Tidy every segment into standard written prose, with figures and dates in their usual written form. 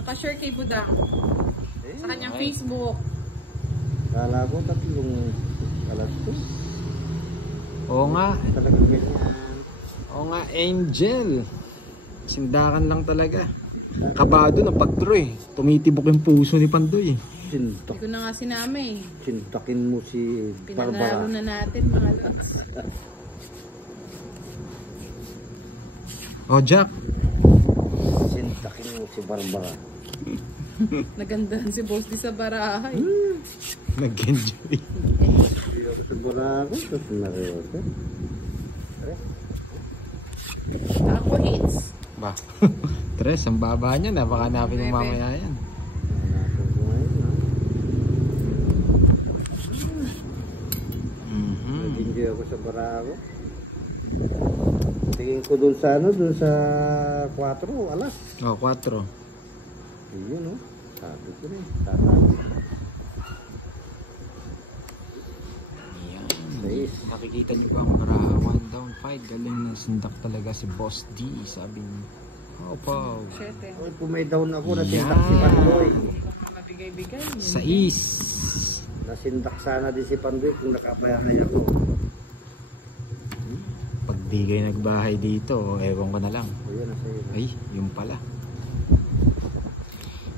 Nakashare kay Budang. Sa kanyang Facebook. Kala ko tatlong alas to. Oo nga. Talagang ganyan. Oo nga, Angel. Sindakan lang talaga. Kabado ng pag-draw eh. Tumitibok yung puso ni Pandoy eh. Hindi ko na nga sinama eh. Sintakin mo si Barbara. Pinanalo na natin mga lods. Oh, Jack. Sintakin mo si Barbara. Nagandahan si Boss di sa barahay. Nag-enjoy. Barbara ako. Tapos narewas eh. Ako hits. Ba? Tres, ang baba niya na. Baka hanapin mo mamaya yan. Nag-enjoy ako sa Barako. Tingin ko dun sa ano, dun sa 4, alas. Oh, 4. Yun o. Sabi ko rin. Tatabi. Ayan. Nice. Nakikita niyo ba ang baraha? 1 down 5. Galing na sindak talaga si Boss D. Sabi niya. Opo. Oy, kung may down ako, nasindak si Pandoy. Mabigay-bigay. 6. Nasindak sana din si Pandoy kung nakabayahay ako. Pag di kayo nagbahay dito, ewan ko na lang. O yan, nasa yun. Ay, yung pala.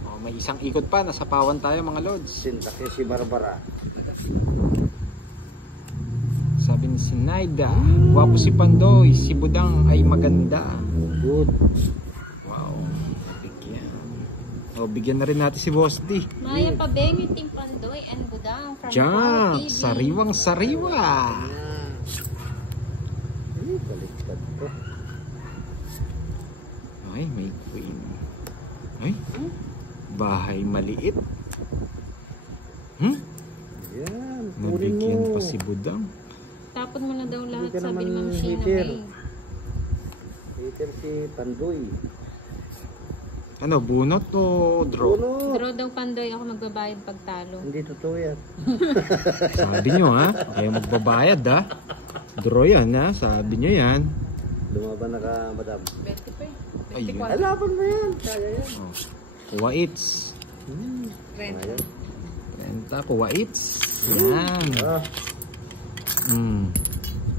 Oh, may isang ikot pa. Nasa pawan tayo mga lods. Sindak yun si Barbara. Sabi ni si Naida, wapo si Pandoy, si Budang ay maganda. Good. Wow, bigyan. O, bigyan na rin natin si Boss D. Maya Pabeng, yung Team Pandoy and Budang from Jack, TV. sariwang sariwa. Ay, baliktad ko. Ay, may queen. Ay, bahay maliit. Yan, kunin mo. Nabigyan pa si Budang. Tapon mo na daw lahat, Hindi ka sabi ni naman Ma'am Sheena hater. May. Hater si Pandoy. Ano, bunot o draw? Puno. Draw daw Pandoy, ako magbabayad pagtalo. Hindi totoo yan. Sabi nyo ha, kaya magbabayad ha. Draw yan ha, sabi nyo yan. Lumaban na ka, madam. 20 pa eh. Ayun. 24. Alaban mo yan. Kaya yan. Oh. Kuha its. 20. Ayan. Renta, kuha its. Yan. Ah,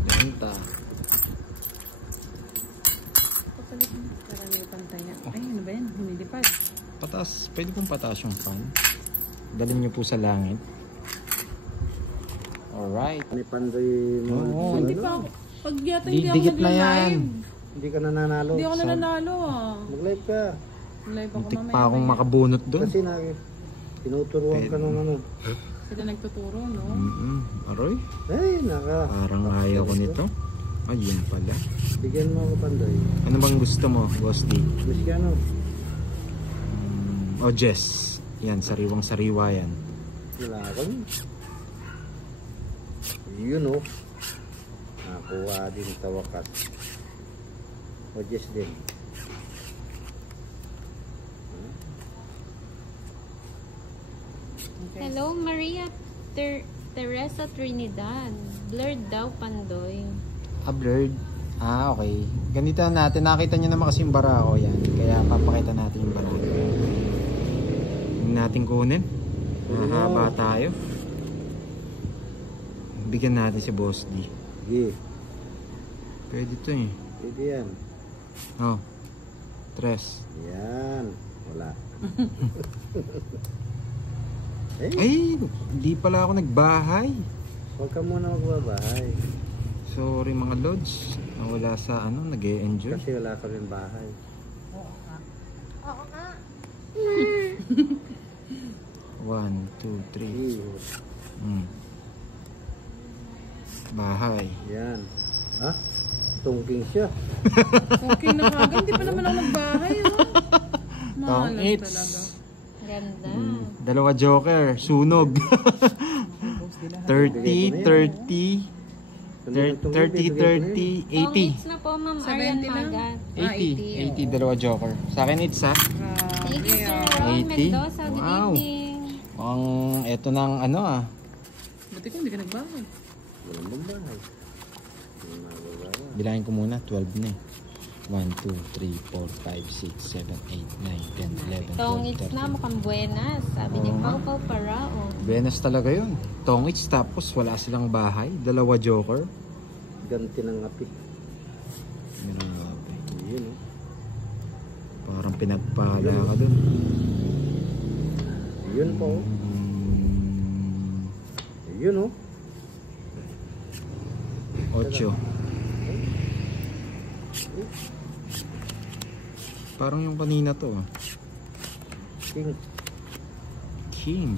Renta. Papalit mo. Para may pantaya. Ay, ano ba yan? Humilipad. Patas, pwede pong patas yung fan. Dalhin nyo po sa langit. Alright. ni Pandoy mo. Oo. Hindi pa ako. Pag yata hindi ako Didikit na yan. nagla-live. Hindi ka nananalo. Hindi ako nananalo ah. Mag-live ka. Live ako Muntik mamaya. pa akong makabunot doon. Kasi tinuturuan ka nung ano. Sila nagtuturo, no? Aroy, Ay, parang ayaw ko nito. Ayun pala. Bigyan mo ako Pandoy. Ano bang gusto mo, Boss D? Miss ka ano? O Jess. Yan, sariwang sariwa yan. Wala akong. Yun o. Nakuha din sa wakas. O Jess din. Okay. Hello, Maria Teresa Trinidad. Blurred daw Pandoy. Blurred. Okay. Ganito na natin. Nakita nyo naman kasi yung bara ko yan. Kaya papakita natin yung bara. Huwag natin kunin. Mahaba tayo. Bigyan natin si Boss D. Sige. Pwede to eh. Pwede yan. Oh. Tres. Yan. Wala. Eh, Ay! Hindi pala ako nagbahay. huwag ka muna magbabahay. Sorry mga lods. Wala sa ano, nag-e-enjoy. Kasi wala ka rin bahay. Oo nga. 1, 2, 3. Bahay. Yan. Ha? Tungking siya. Okay na kagad. Hindi pa naman ako nagbahay, oh. Mahalan It's talaga. Ganda. Dalawa joker. Sunog. 30, 30, 30, 30, 80. It's na po, Ma'am 70 Arian lang? Magat. 80. 80, dalawa joker. Sa akin it's ha. Thank you, Sir 80. Ron Mendoza. Good Wow. evening. Ang eto ng ano ah. Buti ko hindi ka nagbahay. Walang magbahay. Bilangin ko muna, 12 na eh. 1, 2, 3, 4, 5, 6, 7, 8, 9, 10, 11, 12, Tongits na, 13. mukhang buenas. Sabi ni Oo nga. Pau Pau Parao. Venus talaga yun. Tongits tapos wala silang bahay. Dalawa joker. Ganti ng api. Grabe. Yun oh. Parang pinagpala ka dun. Yun po. Yun oh. 8. Parang yung kanina to. King. King.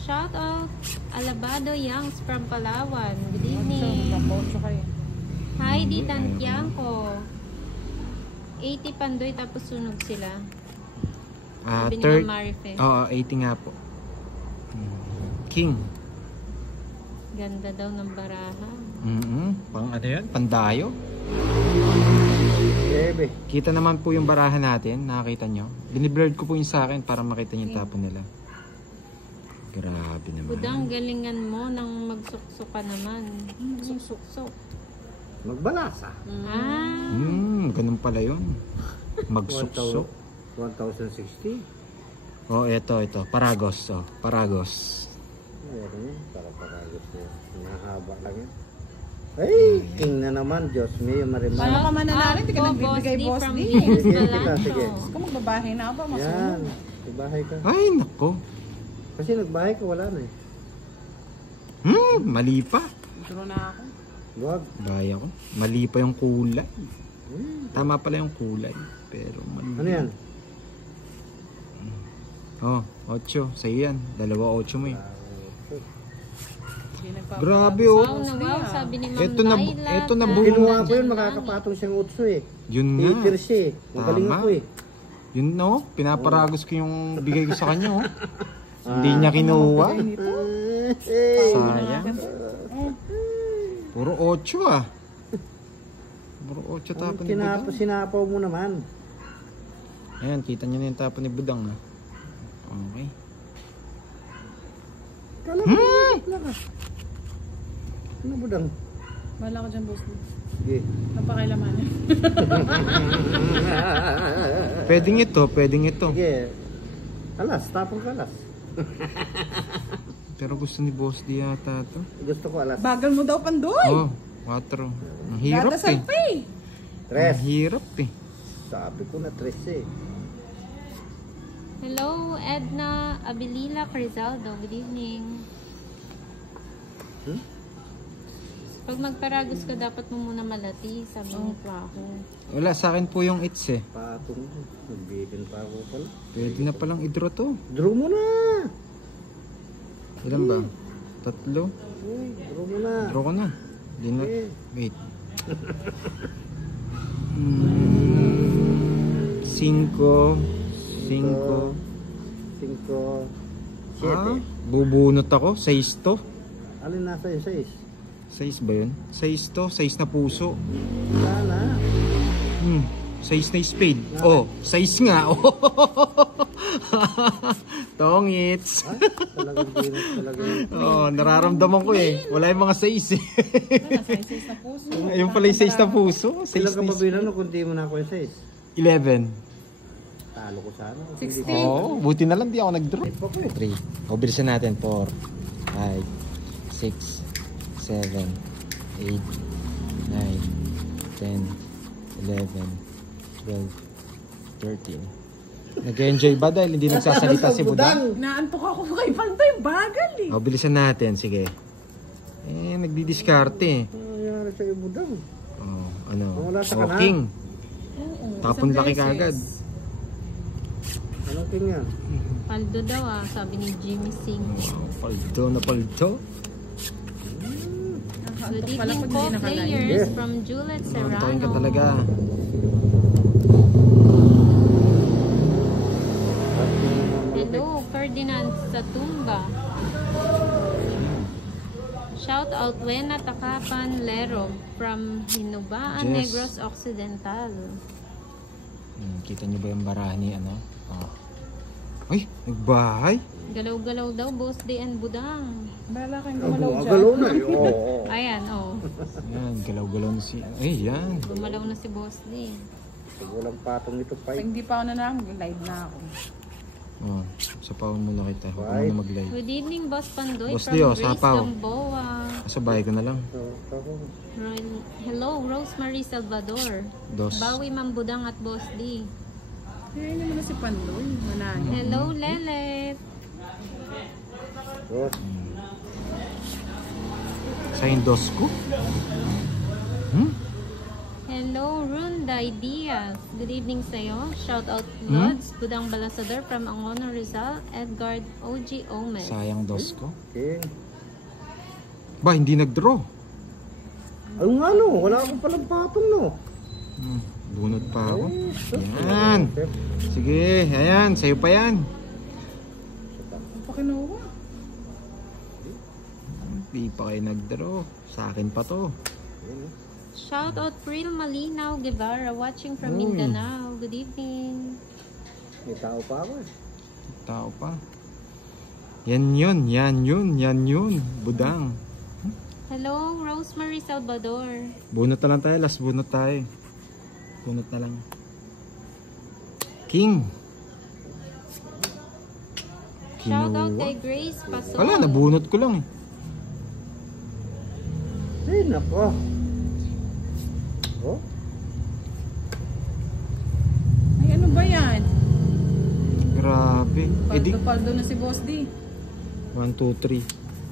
Shout out Alabado Youngs from Palawan. Good Ocho, evening. magka-ocho kayo. Hi, Hindi, di Tantiangco. 80 pandoy tapos sunog sila. Sabi ni Third. Ma'am Marife. Oo, 80 nga po. King. Ganda daw ng baraha. Pang ano yan? Pandayo. Bebe. Kita naman po yung barahan natin. Nakakita nyo. Biniblurred ko po yung sa akin para makita nyo yung tapon nila. Grabe naman. Budang, galingan mo nang magsuksok ka naman. Suksok. Magbalasa. Ah, Ganun pala yun. Magsuksok. 1,060. Oh, ito. Paragos. Oh, Paragos. Meron yun. Para-paragos niya. Nahaba lang yun. Ay, king na naman. Diyos me, marimar. Paano ka mananarin? Hindi ka Boss nagbibigay, D Boss from D. Venus Sige, Balancho. sige. Kung magbabahay na ba, Yan. masunog. Ibahay ka. Ay, nako. Kasi nagbahay ka, wala na eh. Mali pa. Draw na ako. Wag. Baya ko. Mali pa yung kulay. Tama pala yung kulay. Pero mali. Ano yan? Oh, 8. Sa'yo yan. 2, 8 mo eh. Hindi nagpapalabas. Grabe oh. Wow na wow, sabi ni Ma'am Ito na- Laila. ito na Tara, Kinuha ko yun, dyan makakapatong siyang utso eh. Yun nga. Hater siya eh. Magaling Tama. ako eh. Yun no. Pinaparagos ko yung bigay ko sa kanya oh. Hindi niya kinuha. Sayang. Puro 8 ah. Puro 8 tapon ni Budang. Sinapaw mo naman. Ayan, kita niyo na yung tapon ni Budang ah. Okay. Kala mo, ano budang? Bahala ka dyan, Boss D. Sige. Napakailaman eh. Pwedeng ito. Sige. Kalas, tapong kalas. Pero gusto ni Boss D yata to. Gusto ko alas. Bagal mo daw, Pandoy. Oh, 4. Ang hirap Dadasal eh. pa eh. Tres. Ang hirap eh. Sabi ko na tres eh. Hello, Edna Abilila Crizaldo. Good evening. Pag magparagos ka, dapat mo muna malati. Sabi ni Kwaho. Wala, sa akin po yung its eh. Patong. Nagbitin pa ako pala. Pwede na palang i-draw to. Draw mo na. Ilan ba? 3? Uy, draw mo na. Draw ko na. Di na. Eh. Wait. 5. 5. 5. Ah, 7. bubunot ako. 6 to. Alin nasa yung 6? 6 ba yun? 6 to. 6 na puso. Wala na. 6 na spade. Oh, 6 nga. Oh. Tongits. Ay, talagang binit talaga yun. Oh, nararamdaman ko eh. Wala yung mga 6 eh. Wala, size na puso. Yung pala yung 6 na puso. 6 Ilang ka na pa spade. bilang kung di mo na ako yung 6? 11. Talo ko sana. 16. Oh, buti na lang di ako nag-draw. 3. O, bilisan natin. 4, 5, 6, 7, 8, 9, 10, 11, 12, 13. Nag-enjoy ba dahil hindi nagsasalita si Budang? Naantok ako kay Pandoy. Bagal eh. O, bilisan natin. Sige. Nagdi-discarte. Ano nangyari sa ibudang? Oh, ano? Wala sa kanan. King. Oo, Tapon isang laki beses. kagad. Anong king yan? Paldo daw sabi ni Jimmy Singh. Wow, paldo na paldo. Good Naantok pala evening pag po, hindi nakalain. players Yeah. from Juliet Mantakin ka Serrano. talaga. Hello, Ferdinand Satumba. Shout out Wena Takapan Lero from Hinubaan, Yes. Negros Occidental. Kita niyo ba yung barahan ni ano? Oh. Ay, nagbahay. Galaw-galaw daw, Boss D and Budang. Bahala kayong gumalaw dyan. Agalaw na eh. Oo. Ayan, oh. Yan, galaw-galaw na si... Ay, yan. Gumalaw na si Boss D. Pag walang patong ito, Pag fight. hindi pa ako nanamag, live na ako. Oh, sapawan muna kita. Huwag ka muna mag-live. Good evening, Boss Pandoy Boss from Dio, Grace sapaw. Gamboa. Sa bahay ko na lang. So, ako. Hello, Rosemary Salvador. Dos. Bawi Mambudang at Boss D. Kaya niyo muna si Pandoy. Manalo. Hello, Lelet. Dos. Sa indos ko? Hmm? Hello, Runday Diaz. Good evening sa'yo. Shout out Hmm? Lods, Budang Balasador from Angono Rizal, Edgard OG Omes. Sayang dos ko. King. Ba, hindi nag-draw. Ano nga no? Wala akong palang patong no. Bunot pa ako. Ay, sus. Yan. Sige, ayan. Sa'yo pa yan. Ano pa kinuha? Hindi pa kayo nag-draw. Sa akin pa to. Shout out Pril Malinaw Guevara watching from Uy. Mindanao. Good evening. May tao pa ako eh. Tao pa. Yan yun, yan yun, yan yun. Budang. Hello, Rosemary Salvador. Bunot na lang tayo. Last bunot tayo. Bunot na lang. King. Shout out Kinuha. kay Grace Pasol. Wala, nabunot ko lang eh. Ay, nako. Oh? Ay, ano ba yan? Grabe. Eh di. Paldo na si Boss D. 1, 2, 3.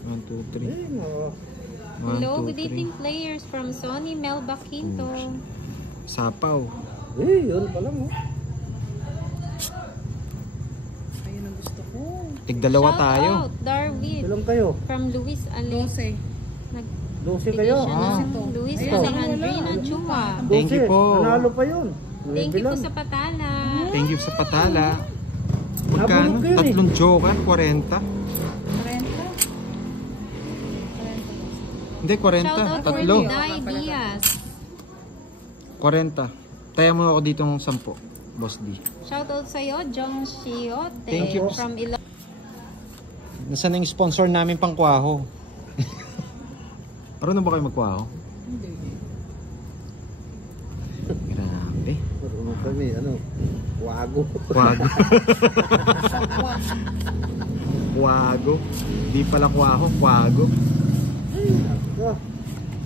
1, 2, 3. Ay, nako. 1, Hello, 2, good evening players from Sony Melba Quinto. Sapaw. Eh, yun pa lang oh. Ayun ang gusto ko. Tigdalawa Shout tayo. out Darwin Ilang kayo? from Luis Ale. 12. 12 kayo. Luis Ayun, Alejandrina Chua. Thank you 12. po. Nanalo pa yun. Thank you po Bilang. sa patala. Thank you sa patala. Magkano? Nabunot ko yun eh. Tatlong joker? 40? 40. Hindi, 40. Shout out Tatlo. Day Diaz. 40. Taya mo ako dito ng 10. Boss D. Shout out sa'yo, Jong Shiote. Thank you. From Ilo. Nasaan na yung sponsor namin pang kwaho? Marunong ba kayo magkwaho? Hindi. Grabe. Marunong kami, ano, wago. Kwago. Kwago. Di pala kwaho, kwago. Oh,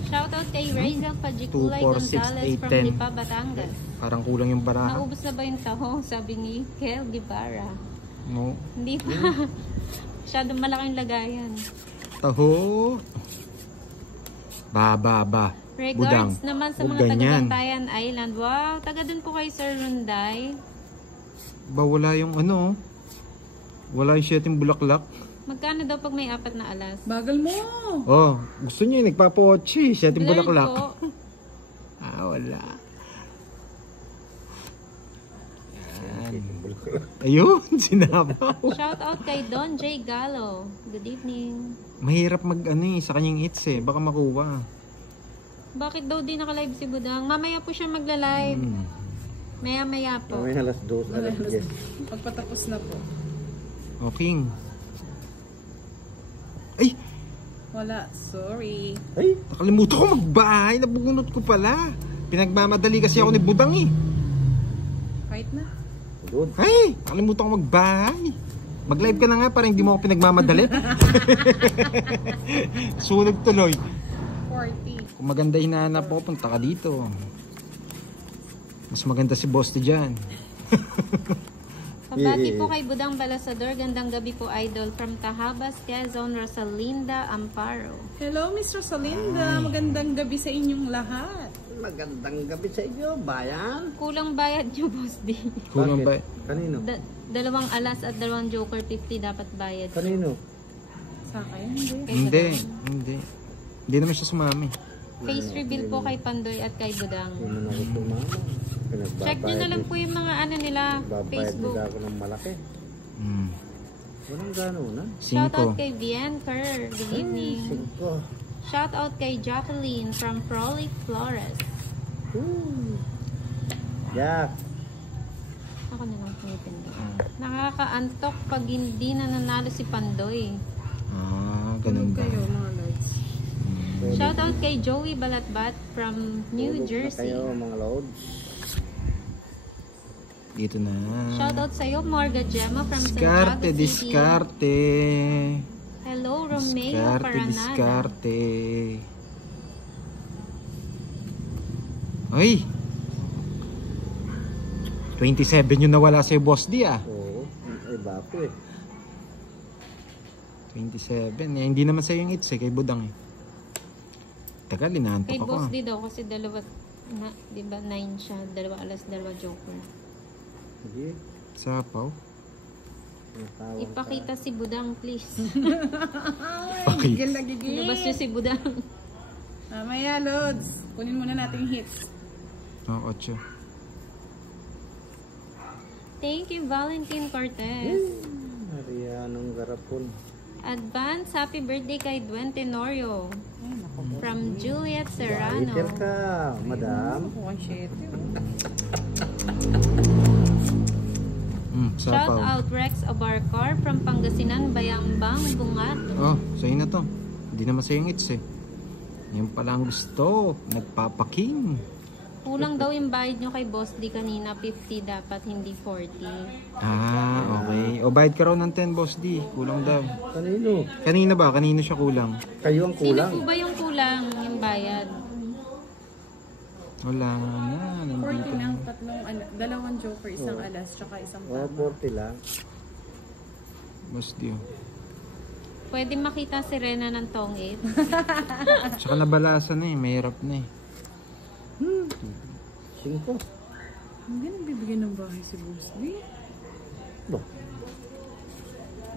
Shout out kay Razel Pajikulay 2, 4, 6, Gonzalez 8, from 10. Lipa, Batangas. Parang kulang yung baraha. Naubos na ba yung taho? Sabi ni Kel Guevara. No. Hindi pa. Masyadong malaking lagayan. Taho. Ba. Regards Budang. naman sa Huwag mga ganyan. taga-Bantayan Island. Wow, taga dun po kay Sir Runday. Ba wala yung ano? Wala yung sheting bulaklak. Magkano daw pag may 4 na alas? Bagal mo. Oh, gusto niyo nagpapa-ochi, sheting Blurred bulaklak. po. Wala. Ayun, sinabaw. Shout out kay Don J. Gallo. Good evening. Mahirap mag sa kanyang hits eh. Baka makuha. Bakit daw di naka-live si Budang? Mamaya po siya magla-live. Maya-maya po. may alas 2, alas 10. Pagpatapos na po. O, King. Ay, Wala. Sorry. Ay, nakalimutan ko magbahay. Nabunot ko pala. Pinagmamadali kasi ako ni Budang eh. Kahit na. good. Ay, nakalimutan ko magbahay. Mag-live ka na nga para hindi mo ako pinagmamadali. Sunog tuloy. 40. Kung maganda hinahanap mo, punta ka dito. Mas maganda si Boss dyan. Pabati po kay Budang Balasador. Gandang gabi po, idol. From Tahabas, Quezon, Rosalinda Amparo. Hello, Miss Rosalinda. Magandang gabi sa inyong lahat. Magandang gabi sa inyo, bayan. Kulang bayad nyo, Boss D. Kulang ba? Bakit? Kanino? Dalawang alas at 2 joker 50 dapat bayad. Kanino? Sa akin, hindi. Hindi. Hindi naman siya sumami. Face reveal po kay Pandoy at kay Budang. Hindi man ako tumama. Check nyo na lang po yung mga ano nila, Babayad Facebook. nila ako ng malaki. Walang gano'n na. Shout out 5. kay Biancar. Good evening. 5. Shout out kay Jacqueline from Frolic Flores. Jack. Ako na lang pinipindot. Nakakaantok pag hindi na nanalo si Pandoy. Ganun ba? Kayo, mga lords. Shout out kay Joey Balatbat from New Tulog na Jersey. kayo, mga loads. Dito na. Shoutout sa'yo, Morga Gemma from Diskarte, Santiago City. diskarte. Hello, Romeo Diskarte, Paranada. diskarte. Ay! 27 yung nawala sa'yo, Boss D ah. Oo, ay bapo eh. 27. Eh, hindi naman sa'yo yung hits eh, kay Budang eh. Teka, linantok Kay ako Boss ah. D daw kasi dalawa, di ba 9 siya, dalawa joker. Sige, Sapaw. natawag ka. Ipakita si Budang, please. Okay. Gigil na gigil. Ilabas niyo si Budang. Mamaya, Lods. Kunin muna nating hits. Oh, 8. Thank you, Valentin Cortez. Marianong Garapon. Advance happy birthday kay Duen Tenorio. Ay, naku. From Juliet Serrano. Writer ka, madam. Naku, ang shit. Shout Sapaw. out Rex Abarcar from Pangasinan, Bayambang, Bungat. Oh, sa'yo na to. Hindi naman sa'yo yung hits eh. Yung pala ang gusto. Nagpapaking. Kulang daw yung bayad nyo kay Boss D kanina, 50 dapat, hindi 40. Ah, okay. O, bayad ka raw ng 10, Boss D. Kulang daw. Kanino? Kanina ba? Kanino siya kulang? Kayo ang Sino kulang. po ba yung kulang, yung bayad? Wala na. 40 Nandito na. ng dalawang joker, isang alas, tsaka isang Oh, tama. 40 lang. Boss D. Oh. Pwede makita si Rena ng tongit. Tsaka nabalasan na eh. Mahirap na eh. 5. Hindi nagbibigay ng bahay si Boss D. Ba?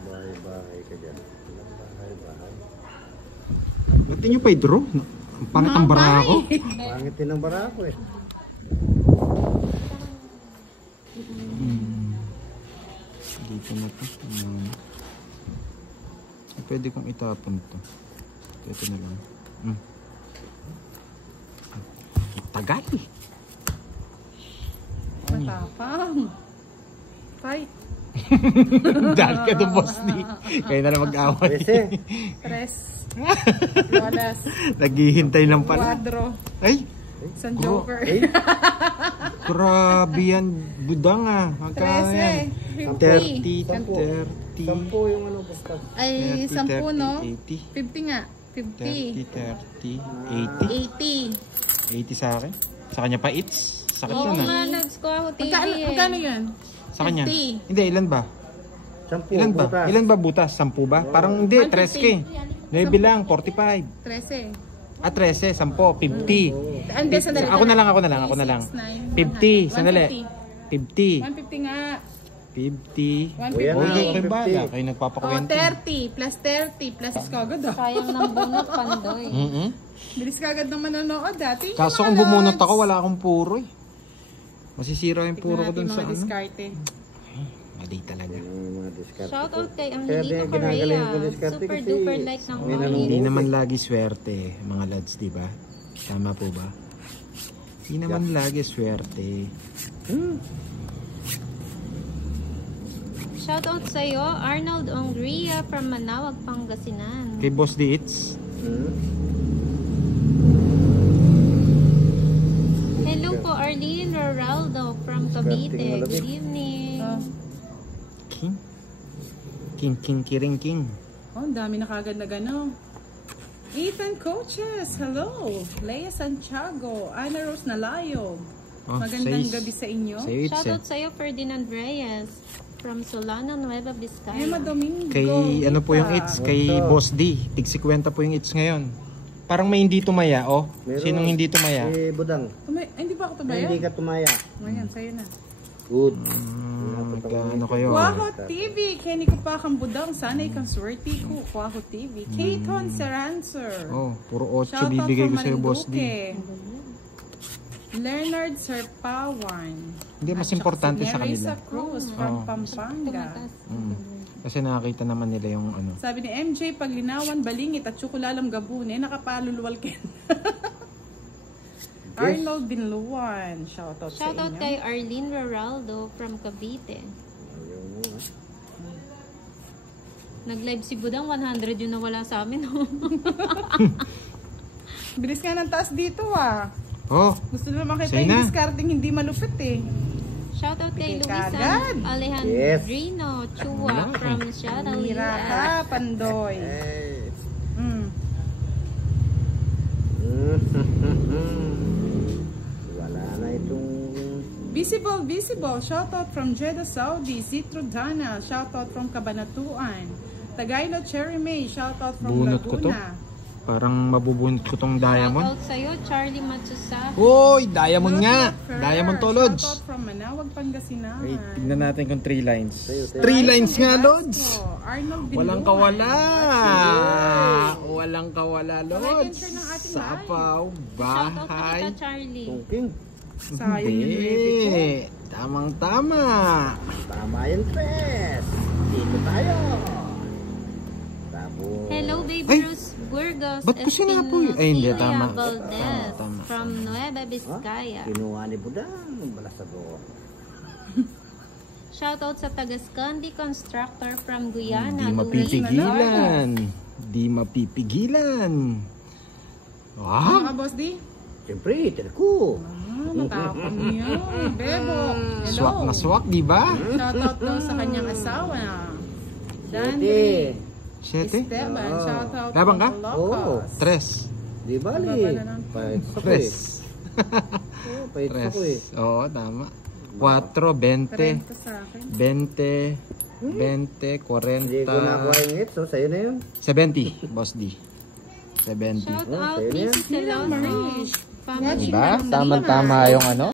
Bahay-bahay ka dyan. Walang bahay-bahay. Ba't di nyo pa i-draw? Ang pangit ang bara ko. Pangit din ang barako eh. Dito na to. Pwede kong itapon to. Ito na lang. Tagal. Matapang. Fight. Dahil ka to, Boss D. Kaya na lang mag-away. Kasi, Tres. Alas. Naghihintay lang pala. Quadro. Ay! Isang joker. eh, Grabe yan. Budang ah. Magkano yan? 13. 30, 30. 10 yung ano basta. Ay, 10 no? 80. 50 nga. 50. 30, 30, 80. 80 sa akin. Sa kanya pa it's. Sakit Oo na nga, na. Lods ko ako TV Magkano, eh. magkano yun? Sa kanya. 50. Hindi, ilan ba? 10 Ilan ba? butas. Ilan ba butas? 10 ba? Parang hindi, 13. 9 lang, 45. 13. Ah, 13, 10, 50. Hindi, sandali. Ako na lang. 50, sandali. 50. 150 nga. 50. 150. Kuya Oh, na, kayo bala. 50. Kayo Oh, nagpapakwento. 30 plus 30 plus kagad ah. Sayang ng bunot, Pandoy. Bilis kagad ng manonood dati. Kaso kung bumunot ako, wala akong puro eh. Masisira yung puro ko dun sa ano. diskarte. Mali talaga. Yung mga diskarte Shout ko. out kay Kaya Angelito din, ginagaling ko Correa. diskarte Super kasi duper like ng may mga Hindi nanonood. naman lagi swerte, mga lads, di ba? Tama po ba? Hindi naman lagi swerte. Shout out sa'yo, Arnold Ongria from Manawag, Pangasinan. Kay Boss Dietz. Hello po, Arlene Roraldo from Cavite. malamig. Good evening. King? King, kiring, king. Oh, ang dami na kagad na gano. Ethan Coaches, hello. Leia Santiago, Ana Rose Nalayo. Oh, Magandang says- gabi sa inyo. Sa'yo it's Shout eh. out sa'yo, Ferdinand Reyes from Solano, Nueva Vizcaya. Emma Domingo. Kay ano po yung Ita. it's? Kay Boss D. Tig 50 po yung it's ngayon. Parang may hindi tumaya, oh. Meron. Sinong hindi tumaya? Si Budang. Hindi ba ako Ay, tumayo? hindi ka tumaya. Ngayon, sa'yo na. Good. Magkano kayo? Kwaho TV, Kenny ko pa kang budang, sana ikang swerte ko. Kwaho TV. Kayton Sarancer. Oh, puro 8 Shoutout bibigay ko from sa'yo, Boss D. Marinduque. Leonard Serpawan. Hindi, mas At saka importante si sa kanila. Nerissa Cruz from Oh. Pampanga. Kasi nakakita naman nila yung ano. Sabi ni MJ, paglinawan, balingit at tsukulalam gabune, nakapalulwal ken. Arnold Binluan. Shoutout sa Shout out inyo. kay Arlene Roraldo from Cavite. Nag-live si Budang, 100 yun nawala sa amin. Bilis nga ng taas dito ah. Oh, Gusto na makita Say yung na. discarding hindi malupit eh. Shoutout kay Bigay Luisan kaagad. Alejandrino Chua from Shoutout Mira ka, Pandoy. Eh. Mm. Wala na itong... Visible. Shoutout from Jeddah, Saudi. Zitro Dana. Shoutout from Cabanatuan. Tagaylo Cherry May. Shoutout from Bunot ko to. Laguna. Parang mabubunot ko tong diamond. Shoutout sa'yo, Charlie Matsusa. Uy, diamond nga. Lord Diamond to, Lods. Lods. Shoutout from Manawag, Pangasinan. Ay, tignan natin kung 3 lines. Sa'yo. 3 lines nga, Velasco. Lods. Arnold Binluan. Walang kawala. At Walang kawala, Like and Lods. share ng ating Sa live. apaw, Shoutout sa bahay. kita, Charlie. Tungking. sayang yung review ko. Hindi. Tamang-tama. Tama yun, Pes. Dito tayo. Tapos... Hello, Baby Ay! Rose Burgos. Ba't ko sinapoy? Ay, hindi, tama. Valdez Tama. from Nueva Ha? Vizcaya. Kinuha ni Budang. Balasador. Shoutout sa Tagascandi Constructor from Guyana. Di mapipigilan. Di mapipigilan. Ano Wow. ka, Boss D? Siyempre, telko. Matapang niya. Bebo. Hello. Swak na swak, di ba? Shoutout daw sa kanyang asawa. Siyete. Dandri. 7? Esteban. Shoutout Labang ka? from Ilocos. 3. Di bali. Baba na lang. Pahits ako eh. 3. Oo, pahits ako eh. Oo, tama. 4, 20, 30 sa akin. 20, 20, 40, Hindi ko nakuha yung hits. So, sa'yo na yun. 70, Boss D. 70. Shoutout Oh, Mrs. Sila, Celoso. Marish. Family Diba? from Tama-tama yung ano?